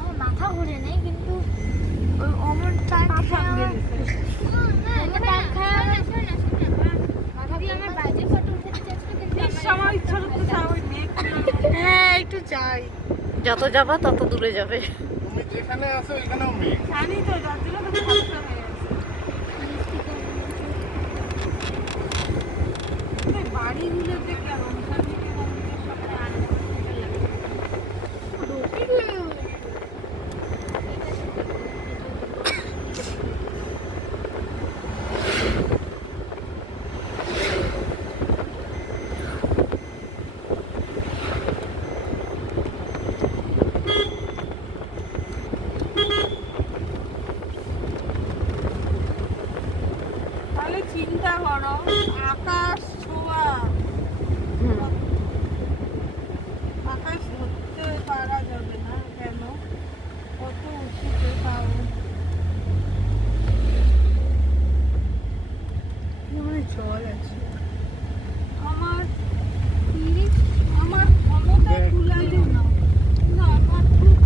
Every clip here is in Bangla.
আমার মাথা ঘুরে নেই কিন্তু ওই অমন টাইম খায় মাথা দিয়ে আমার বাজে ফটো উঠাতে চাচ্ছিল কিন্তু আমার ইচ্ছা করতে ওই মেঘ। হ্যাঁ একটু চাই। যত যাবা তত দূরে যাবে। তুমি যেখানে আছো এখানেও মেঘ। জানি তো যার জন্য তো সমস্যা হয়ে গেছে। বাড়িগুলোতে কেমন চারদিকে মানুষের সাথে তাহলে চিন্তা করো আকাশ ছোঁয়া আকাশ ধরতে পারা যাবে না কেন কত উঁচুতে পাও জল আছে আমার আমার ক্ষমতায় কুলাইল না না আমার খুব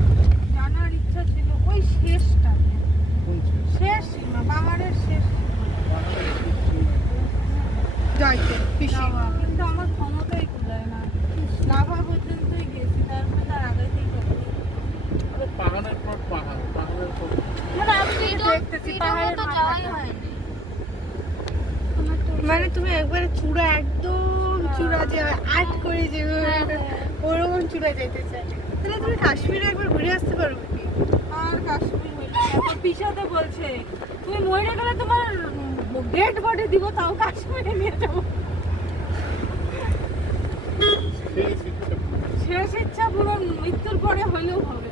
জানার ইচ্ছা ছিল ওই শেষটা কোন শেষ? শেষ সীমা পাহাড়ের শেষ যাইতে যাওয়া কিন্তু আমার ক্ষমতাই কুলায় না লাভা পর্যন্তই গেছি তারপরে তার আগে থেকে আরে পাহাড়ের পর পাহাড়, পাহাড়ের পর মানে আমি দেখতেছি পাহাড়ের তো যাওয়াই হয়নি। মানে তুমি একবারে চূড়া একদম চূড়া যে আট করে যে ওরকম চূড়া যেতে চাই, তাহলে তুমি কাশ্মীরে একবার ঘুরে আসতে পারবে কি? আর কাশ্মীর হইল এখন পিছাতে বলছে তুমি মরে গেলে তোমার ডেড বডি দিব তাও কাশ্মীরে নিয়ে যাবো শেষ ইচ্ছা। শেষ ইচ্ছা পূরণ মৃত্যুর পরে হইলেও হবে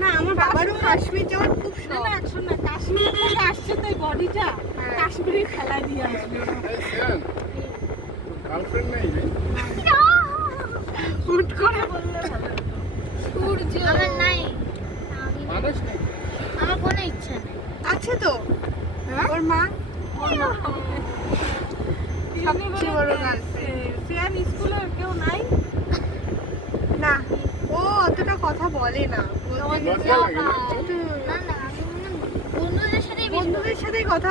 না, আমার বাবারও কাশ্মীর যাওয়ার খুব না শখ। না একশো না কাশ্মীর থেকে আসছে তো এই বডিটা কাশ্মীরে খেলা দিয়ে আসবে এই সিয়ান, গার্লফ্রেন্ড নেই রে? হুট করে বললে ভালো হতো। সূর্য আমার নাই মানুষ নেই। আমার কোনো ইচ্ছা নেই। আছে তো ওর মা সবচেয়ে বড় girlfriend। সিয়ান স্কুলে কেউ নাই না, ও অতটা কথা বলে না, বলতে লজ্জা লাগে না? না না আমি বন্ধুদের সাথেই বেশি বন্ধুদের সাথে কথা